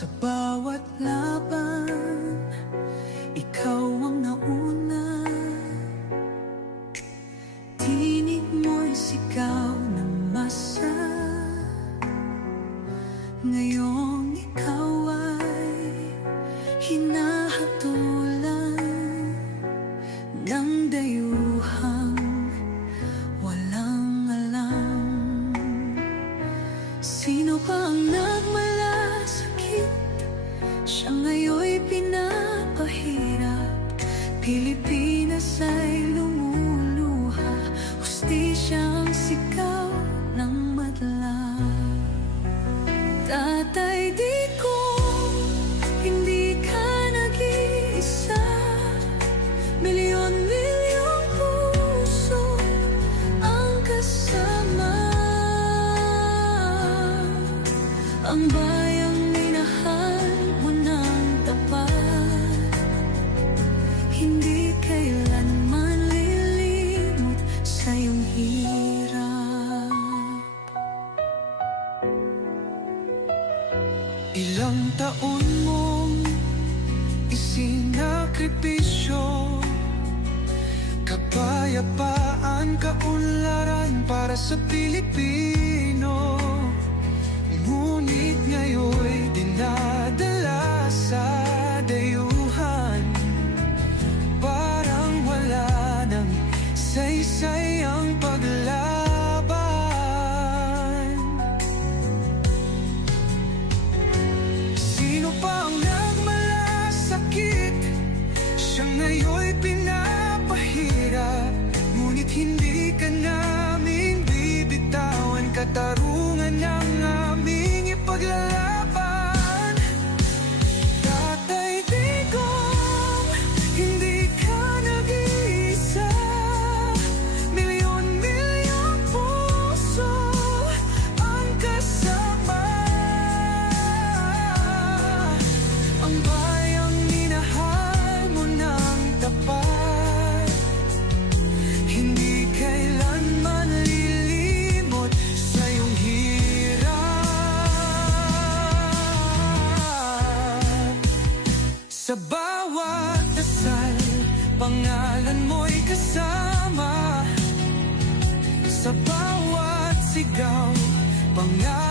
Sa bawat laban, ikaw ang nauna. Tinig mo'y sigaw ng masa. Ngayong ikaw ay hinahatulan ng dayuhang walang alam. Sino pa ang nagmalasakit? Siya ngayon'y pinapahirap. Pilipinas ay lumuluha. Hustisyang sigaw ng madla. Tatay, di ko hindi ka nag-iisa. Milyon-milyong puso ang kasama. Ang bayang minahal mo ng tapat, hindi kailanman lilimot sa iyong hirap. Ilang taon mong isinakripisyo, kapayapaan, kaunlaran para sa Pilipino. Ngunit ngayon'y dinadala sa dayuhan. Parang wala nang saysay ang paglaban. Sino pa ang nagmalasakit? Siya ngayon'y pinapahirap. Ngunit hindi ka namin bibitawan. Katarungan ng aming ipaglalaban. Tatay, Digong, hindi ka nag-iisa. Milyon-milyong puso ang kasama. Ang bayang minahal mo ng tapat, hindi kailanman lilimot sa iyong hirap. Sa bawat dasal, pangalan mo'y kasama. Sa bawat sigaw, pangalan